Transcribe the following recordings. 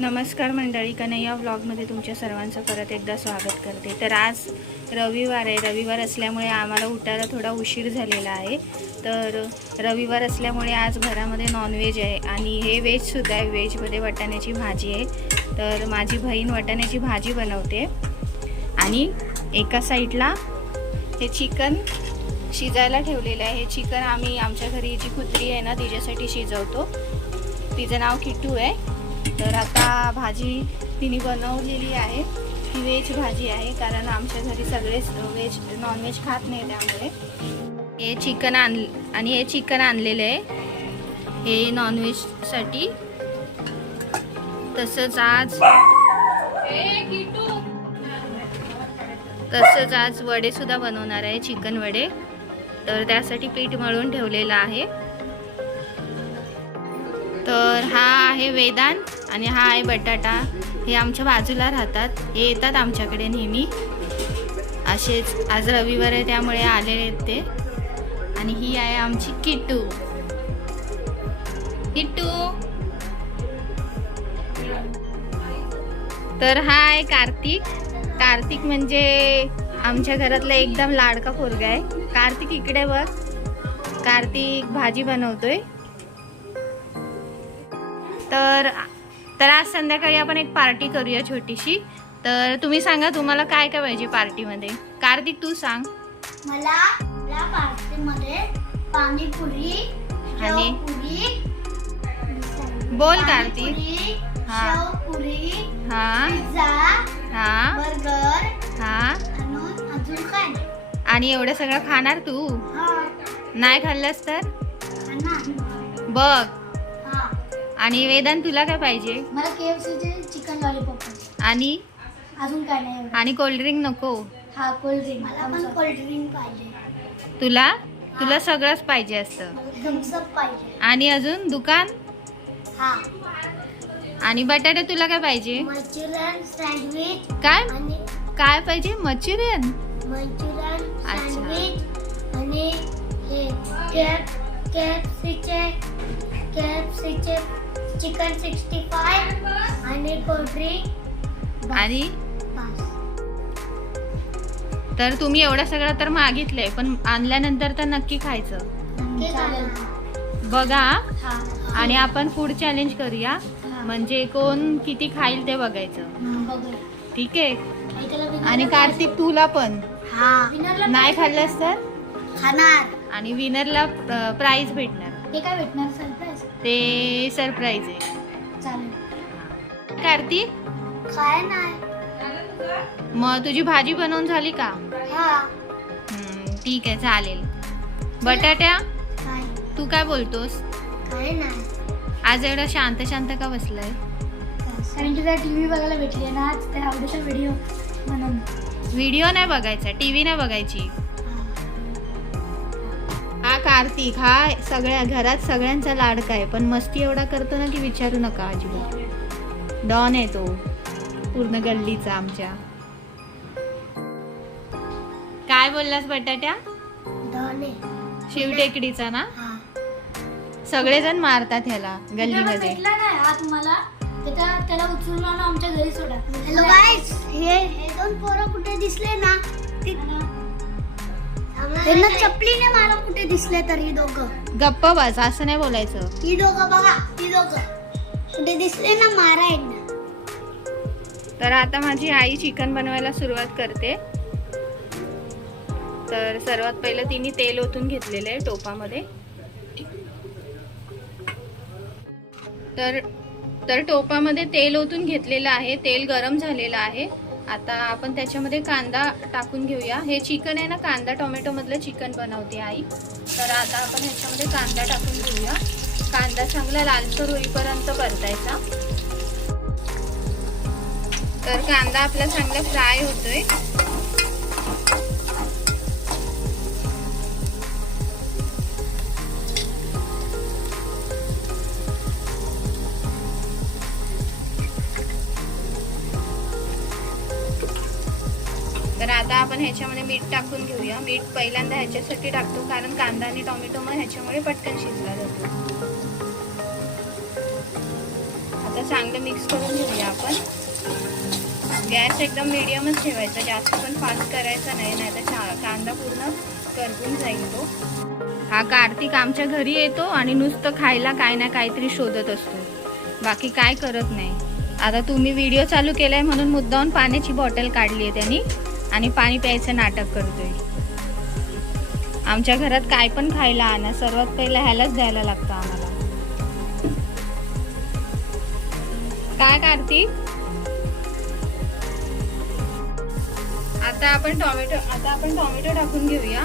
नमस्कार मंडळी कन्हैया व्लॉगमध्ये तुमच्या सर्वांचं परत एकदा स्वागत करते. तर आज रविवार आहे. रविवार असल्यामुळे आम्हाला उठायला थोडा उशीर झालेला आहे. तर रविवार असल्यामुळे आज घरामध्ये नॉनव्हेज आहे आणि हे व्हेजसुद्धा आहे. व्हेजमध्ये वाटाण्याची भाजी आहे. तर माझी बहीण वाटाण्याची भाजी बनवते. आणि एका साईडला हे चिकन शिजायला ठेवलेलं आहे. हे चिकन आम्ही आमच्या घरी जी कुत्री आहे ना तिच्यासाठी शिजवतो. तिचं नाव किट्टू आहे. तर आता भाजी तिने बनवलेली आहे. ही व्हेज भाजी आहे कारण आमच्या घरी सगळेच व्हेज नॉनव्हेज खात नाही त्यामुळे. हे चिकन आण आणि हे चिकन आणलेलं आहे. हे नॉनव्हेजसाठी तसंच आज तसंच आज वडे सुद्धा बनवणार आहे चिकन वडे. तर त्यासाठी पीठ मळून ठेवलेलं आहे. तर हा आहे वेदांत. आणि हा आहे बटाटा. हे आमच्या बाजूला राहतात. हे येतात आमच्याकडे नेहमी. असेच आज रविवार आहे त्यामुळे आलेले आहेत ते. आणि ही आहे आमची किट्टू. किट्टू. तर हा आहे कार्तिक. कार्तिक म्हणजे आमच्या घरातला एकदम लाडका पोरगा आहे. कार्तिक इकडे बघ. कार्तिक भाजी बनवतोय. तर तर आज संध्याकाळी आपण एक पार्टी करूया छोटीशी. तर तुम्ही सांगा तुम्हाला काय काय पाहिजे पार्टीमध्ये? कार्तिक तू सांग. मला पार्टीमध्ये पाणीपुरी आणि? बोल कार्तिक. हा. हा. हा. बर्गर हा. आणि अजून काय आणि एवढं सगळं खाणार तू? हा. नाही खाल्लंस तर? बघ. आणि वेदांत तुला काय पाहिजे? मला के एफ सीचे चिकन लॉलीपॉप पाहिजे. आणि? अजून काय नाही एवढं. आणि कोल्ड्रिंक नको. हा कोल्ड्रिंक मला पण कोल्ड्रिंक पाहिजे. तुला? तुला सगळंच पाहिजे असतं. थम्सअप पाहिजे. आणि अजून दुकान? हा. आणि बटाटे तुला काय पाहिजे? मंचुरियन सँडविच काय? आणि काय पाहिजे? मंचुरियन मंचुरियन अच्छा. सँडविच आणि हे कॅप कॅपसीचे कॅपसीचे चिकन सिक्स्टी फाय आणि कोल्ड्रिंक आणि? बस तर तुम्ही एवढं सगळं तर मागितलंय पण आणल्यानंतर तर नक्की खायचं. बघा आणि आपण फूड चॅलेंज करूया. म्हणजे कोण किती खाईल ते बघायचं. बघूया. ठीक आहे? आणि कार्तिक तुला पण. हा. नाही खाल्लंस तर? खाणार. आणि विनरला प्राइज भेटणार. ते काय भेटणार ते सरप्राईज आहे. चालेल. कार्तिक काय नाही. मग तुझी भाजी बनवून झाली का? हा. ठीक आहे चालेल. बटाट्या? काय तू काय बोलतोस? आज एवढा शांत शांत का बसलाय? कारण की टी व्ही बघायला भेटली ना आज त्या आवडीचा व्हिडिओ म्हणून. व्हिडिओ नाही बघायचा टीव्ही नाही बघायची. कार्तिक हा सगळ्या घरात सगळ्यांचा लाडका आहे पण मस्ती एवढा करतो ना की विचारू नका अजिबात. डॉन आहे तो पूर्ण गल्लीचा आमच्या. काय बोललास बटाट्या? शिवटेकडीचा ना? हा. सगळेजण मारतात ह्याला गल्लीमध्ये. हा त्याला उचलून आमच्या घरी सोडा. हे हे दोन पोरं कुठे दिसले ना. त्यांना चपलीने मला कुठे दिसले तर ही दोघं. गप्प बस असं नाही बोलायचं. ही दोघं बघा ही दोघं. कुठे दिसले ना मारा यांना. तर आता माझी आई चिकन बनवायला सुरुवात करते. तर सर्वात पहिलं तिने तेल ओतून घेतलेलं आहे टोपामध्ये. तर तर टोपामध्ये तेल ओतून घेतलेलं आहे तेल गरम झालेलं आहे. आता आपण त्याच्यामध्ये कांदा टाकून घेऊया. हे चिकन आहे ना कांदा टोमॅटो मधलं चिकन बनवते आई. तर आता आपण ह्याच्यामध्ये कांदा टाकून घेऊया. कांदा चांगला लालसर होईपर्यंत परतायचा. तर कांदा आपला चांगला फ्राय होतोय. आपण ह्याच्यामध्ये मीठ टाकून घेऊया. मीठ पहिल्यांदा ह्याच्यासाठी टाकतो कारण कांदा आणि टोमॅटो मग ह्याच्यामुळे पटकन शिजला जातो. आता चांगलं मिक्स करून घेऊया आपण. गॅस एकदम मिडियमच ठेवायचा जास्त पण फास्ट करायचा नाही नाही तर कांदा पूर्ण करपून जाईल तो. हा कार्तिक आमच्या घरी येतो आणि नुसतं खायला काय ना काहीतरी शोधत असतो. बाकी काय करत नाही. आता तुम्ही व्हिडिओ चालू केलाय म्हणून मुद्दाहून पाण्याची बॉटल काढली आहे त्यांनी. आणि पाणी प्यायचं नाटक करतोय. आमच्या घरात काय पण खायला आणा सर्वात पहिला ह्यालाच द्यायला लागतं आम्हाला. काय कार्तिक? आता आपण टोमॅटो आता आपण टोमॅटो टाकून घेऊया.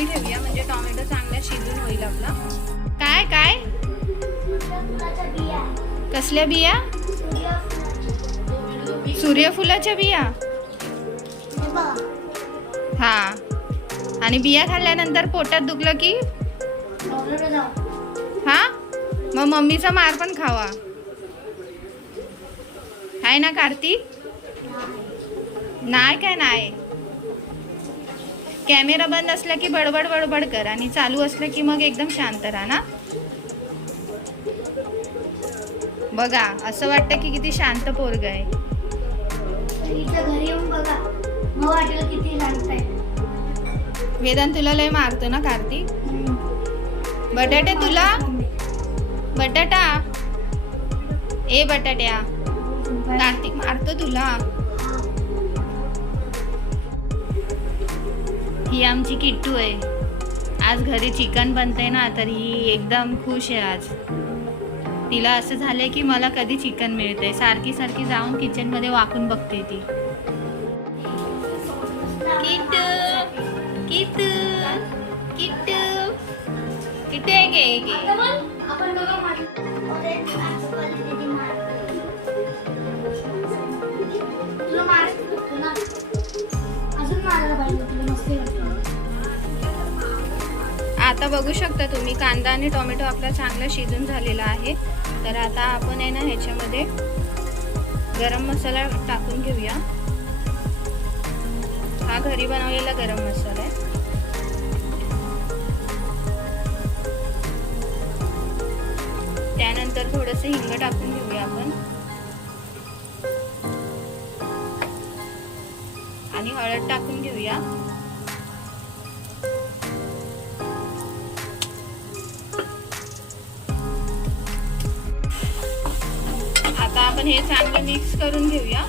ताटली ठेवूया म्हणजे टोमॅटो चांगला शिजून होईल आपला काय काय. कसल्या बिया सूर्यफुलाच्या. बिया हे. हा आणि बिया खाल्ल्यानंतर पोटात दुखलं की. हा मग मम्मीचा मार पण खावा आहे ना कार्तिक नाही काय नाही कॅमेरा बंद असला की बडबड बडबड कर आणि चालू असलं की मग एकदम शांत राहा ना? बघा असं वाटतं की किती शांत पोरग आहे. वेदांत तुला लय मारतो ना कार्तिक? बटाटे तुला? बटाटा? ए बटाट्या. कार्तिक मारतो तुला. ही आमची किट्टू आहे. आज घरी चिकन बनते ना तर ही एकदम खुश आहे आज. तिला असं झालंय की मला कधी चिकन मिळते सारखी सारखी जाऊन किचनमध्ये वाकून बघते ती. किट्टू किट्टू किट्टू. किट्टू आहे गे आता बघू शकता तुम्ही कांदा आणि टोमॅटो आपला चांगला शिजून झालेला आहे. तर आता आपण आहे ना ह्याच्यामध्ये गरम मसाला टाकून घेऊया. हा घरी बनवलेला गरम मसाला आहे. त्यानंतर थोडंसं हिंग टाकून घेऊया आपण. आणि हळद टाकून घेऊया. आपण हे चांगलं मिक्स करून घेऊया.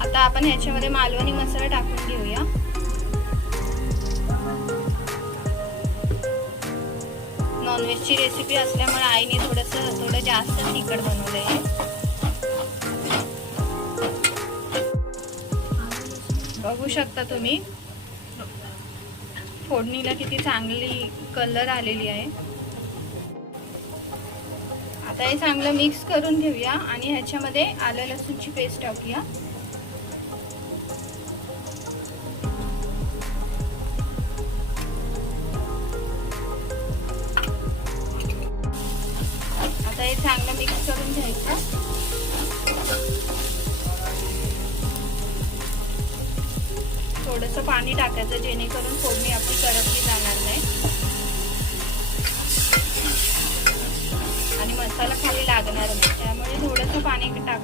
आता आपण ह्याच्यामध्ये मालवणी मसाला टाकून घेऊया. नॉनव्हेजची रेसिपी असल्यामुळे आईने थोडंसं थोडं जास्त तिखट बनवलं आहे बघू शकता तुम्ही. फोडणीला किती चांगली कलर आलेली आहे. आता हे चांगलं मिक्स करून घेऊया आणि ह्याच्यामध्ये आलं लसूणची पेस्ट टाकूया. आता हे चांगलं मिक्स करून घ्यायचं. थोडंसं पाणी टाकायचं जेणेकरून फोडणी आपली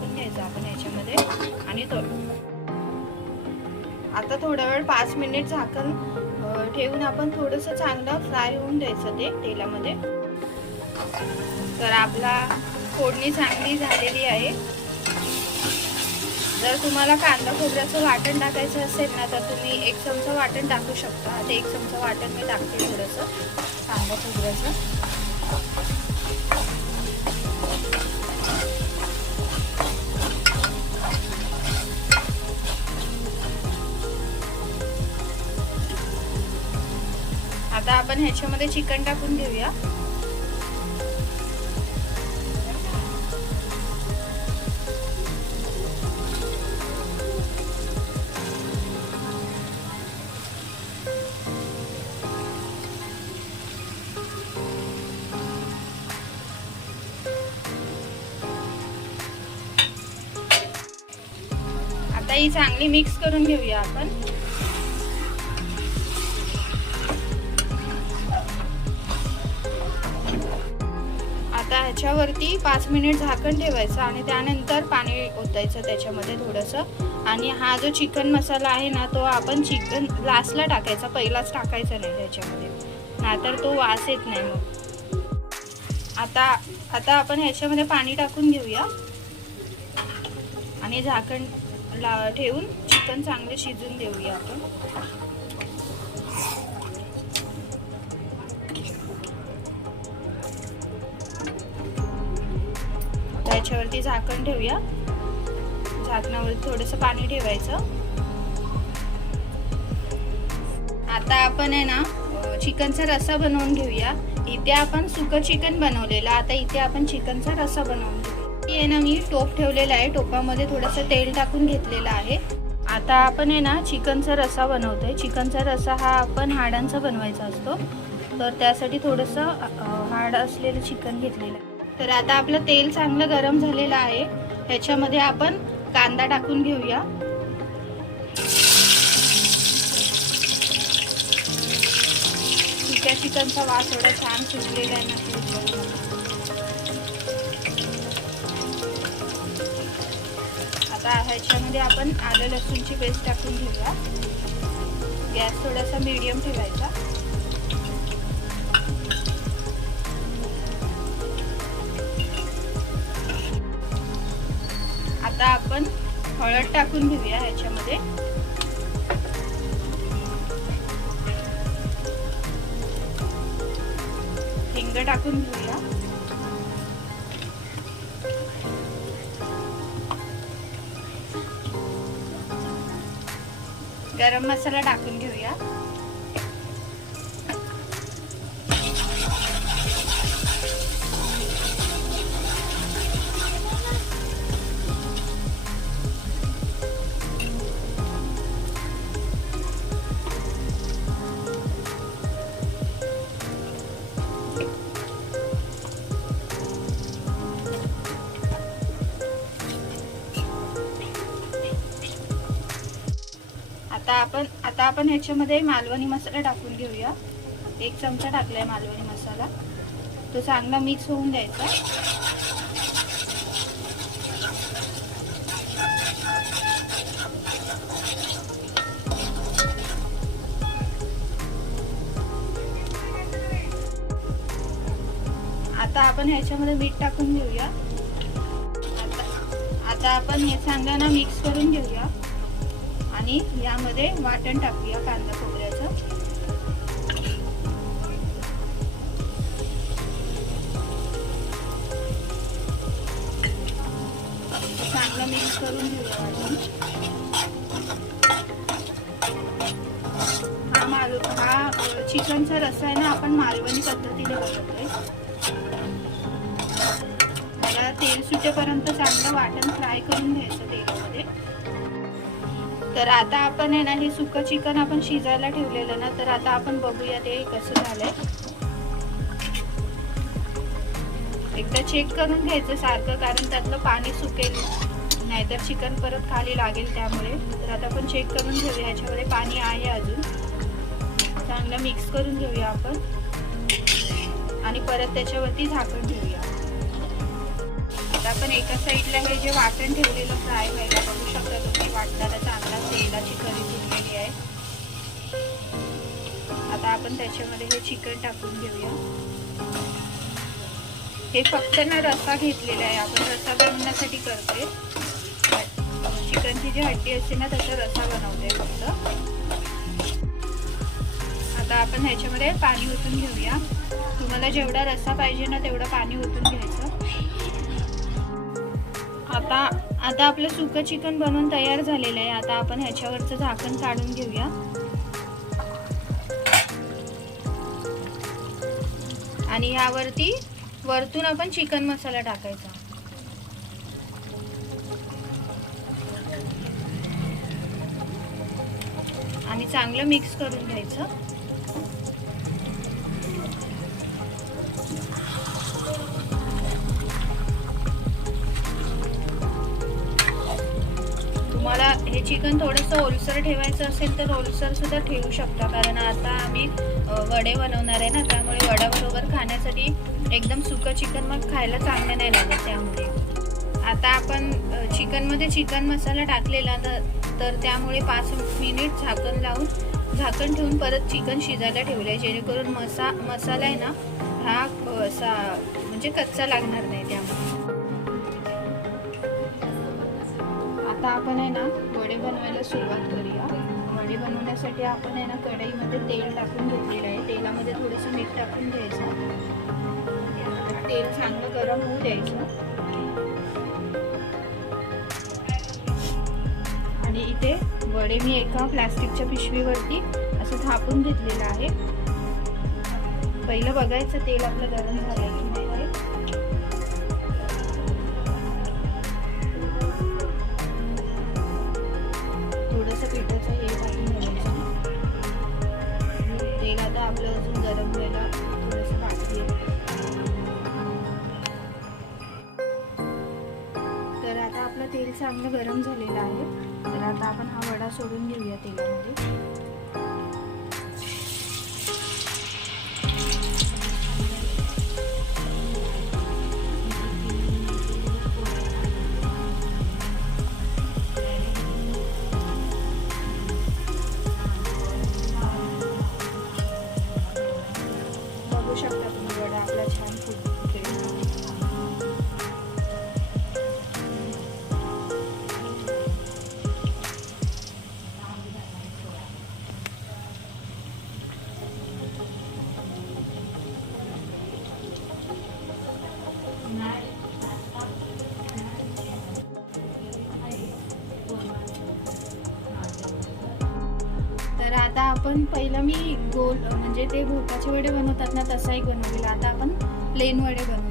टाकून घ्यायचं आपण याच्यामध्ये आणि तो आता थोडा वेळ पाच मिनिट झाकण ठेवून आपण थोडंसं चांगलं फ्राय होऊन द्यायचं ते तेलामध्ये. तर आपला फोडणी चांगली झालेली आहे. जर तुम्हाला कांदा खोबऱ्याचं वाटण टाकायचं असेल ना तर तुम्ही एक चमचा वाटण टाकू शकता. ते एक चमचा वाटण मी टाकते थोडंसं कांदा खोबऱ्याचं. आता आपण ह्याच्यामध्ये चिकन टाकून घेऊया. आता ही चांगली मिक्स करून घेऊया आपण. त्याच्यावरती पाच मिनिट झाकण ठेवायचं आणि त्यानंतर पाणी ओतायचं त्याच्यामध्ये थोडंसं. आणि हा जो चिकन मसाला आहे ना तो आपण चिकन लास्टला टाकायचा पहिलाच टाकायचा नाही त्याच्यामध्ये. नाहीतर तो वास येत नाही मग. आता आता आपण ह्याच्यामध्ये पाणी टाकून घेऊया. आणि झाकण ला ठेवून चिकन चांगले शिजून देऊया आपण. त्याच्यावरती झाकण ठेवूया. झाकणावरती थोडंसं पाणी ठेवायचं. आता आपण आहे ना चिकनचा रस्सा बनवून घेऊया. इथे आपण सुकं चिकन बनवलेलं आता इथे आपण चिकनचा रस्सा बनवून घेऊया. आहे ना मी टोप ठेवलेला आहे टोपामध्ये थोडंसं तेल टाकून घेतलेलं आहे. आता आपण आहे ना चिकनचा रस्सा बनवतोय. चिकनचा रस्सा हा आपण हाडांचा बनवायचा असतो. तर त्यासाठी थोडंसं हाड असलेलं चिकन घेतलेलं आहे. तर आता आपलं तेल चांगलं गरम झालेलं आहे. ह्याच्यामध्ये आपण कांदा टाकून घेऊया. सुक्या चिकनचा वास एवढा छान सुटलेला आहे ना आता ह्याच्यामध्ये आपण आलं लसूणची पेस्ट टाकून घेऊया. गॅस थोडासा मीडियम ठेवायचा. हळद टाकून घेऊया ह्याच्यामध्ये. हिंग टाकून घेऊया. गरम मसाला टाकून घेऊया. आपण ह्याच्यामध्ये मालवणी मसाला टाकून घेऊया. एक चमचा टाकलाय मालवणी मसाला. तो चांगला मिक्स होऊन द्यायचा. आता आपण ह्याच्यामध्ये मीठ टाकून घेऊया. आता आता आपण हे चांगलं ना मिक्स करून घेऊया. आणि यामध्ये वाटण टाकूया कांदा खोबऱ्याचं. चांगलं मिक्स करून घेऊया हा माल हा चिकनचा रस्सा आहे ना आपण मालवणी पद्धतीने बनवतोय मला तेल सुटेपर्यंत चांगलं वाटण फ्राय करून घ्यायचं तेलामध्ये. तर आता आपण आहे ना हे सुकं चिकन आपण शिजायला ठेवलेलं ना तर आता आपण बघूया ते कसं झालंय. एकदा चेक करून घ्यायचं सारखं कारण त्यातलं पाणी सुकेल नाहीतर चिकन परत खाली लागेल त्यामुळे. तर आता आपण चेक करून घेऊया ह्याच्यामध्ये पाणी आहे अजून. चांगलं मिक्स करून घेऊया आपण. आणि परत त्याच्यावरती झाकण ठेवूया. आता आपण एका साईडला हे जे वाटण ठेवलेलं फ्राय व्हायला बघू शकता तुम्ही. वाटणारा चांगला तेलाची करी सुटलेली आहे. आता आपण त्याच्यामध्ये हे चिकन टाकून घेऊया. हे फक्त ना रस्सा घेतलेला आहे. आपण रस्सा बनवण्यासाठी करते चिकनची जी हड्डी असते ना त्याचा रस्सा बनवते फक्त. आता आपण ह्याच्यामध्ये पाणी ओतून घेऊया. तुम्हाला जेवढा रस्सा पाहिजे ना तेवढं पाणी ओतून घ्यायचं. आता आता आपलं सुकं चिकन बनवून तयार झालेलं आहे. आता आपण ह्याच्यावरचं झाकण काढून घेऊया. आणि यावरती वरतून आपण चिकन मसाला टाकायचा. आणि चांगलं मिक्स करून घ्यायचं. चिकन थोडंसं ओलसर ठेवायचं असेल तर ओलसरसुद्धा ठेवू शकता. कारण आता आम्ही वडे बनवणार आहे ना त्यामुळे वड्याबरोबर खाण्यासाठी एकदम सुकं चिकन मग खायला चांगलं नाही लागत त्यामुळे. आता आपण चिकनमध्ये चिकन मसाला टाकलेला ना तर त्यामुळे पाच मिनिट झाकण लावून झाकण ठेवून परत चिकन शिजायला ठेवलं आहे जेणेकरून मसा मसाला आहे ना हा असा म्हणजे कच्चा लागणार नाही त्यामुळे. आता आपण आहे ना वडे बनवायला सुरुवात करूया. वडे बनवण्यासाठी आपण आहे ना कढईमध्ये तेल टाकून घेतलेलं आहे. तेलामध्ये थोडंसं मीठ टाकून घ्यायचं. तेल चांगलं गरम होऊ द्यायचं. आणि इथे वडे मी एका प्लास्टिकच्या पिशवीवरती असं थापून घेतलेलं आहे. पहिलं बघायचं तेल आपलं गरम झालं की चांगलं गरम झालेलं आहे. तर आता आपण हा वडा सोडून घेऊया तेलामध्ये. आपण पहिलं मी गोल म्हणजे ते भोपाचे वडे बनवतात ना तसाही बनवलेला. आता आपण प्लेन वडे बनवू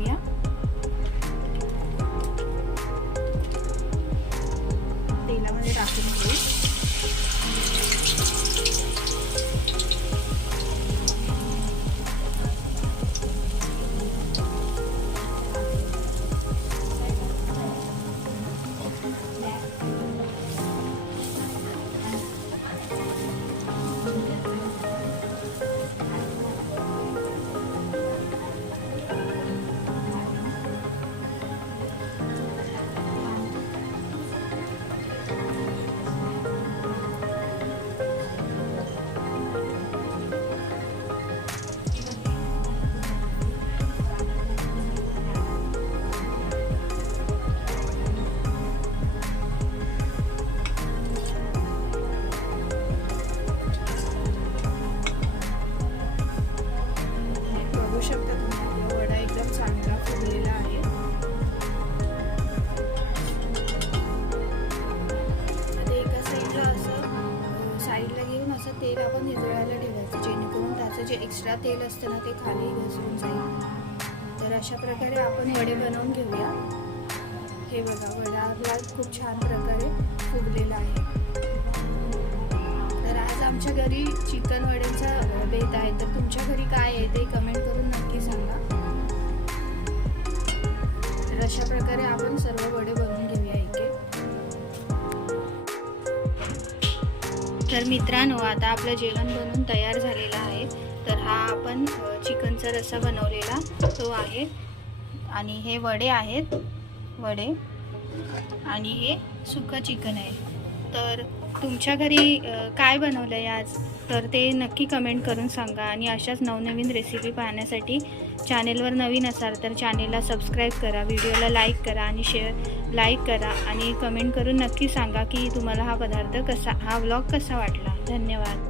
तेल असतं ना ते खाली घसरून जाईल. तर अशा प्रकारे आपण वडे बनवून घेऊया. हे बघा वडा आपला खूप छान प्रकारे फुगलेला आहे. तर आज आमच्या घरी चिकन वड्यांचा बेत आहे. तर तुमच्या घरी काय आहे ते कमेंट करून नक्की सांगा. तर अशा प्रकारे आपण सर्व वडे बनवून घेऊया इथे. तर मित्रांनो आता आपलं जेवण बनवून तयार झालेलं आहे. तर हा आपण चिकनचा रस्सा बनवलेला तो आहे. आणि हे वडे आहेत. वडे. आणि हे सुकं चिकन आहे. तर तुमच्या घरी काय बनवलं आहे आज? तर ते नक्की कमेंट करून सांगा. आणि अशाच नवनवीन रेसिपी पाहण्यासाठी चॅनेलवर नवीन असाल तर चॅनेलला सबस्क्राईब करा. व्हिडिओला लाईक करा आणि शेअर लाईक करा. आणि कमेंट करून नक्की सांगा की तुम्हाला हा पदार्थ कसा हा व्लॉग कसा वाटला. धन्यवाद.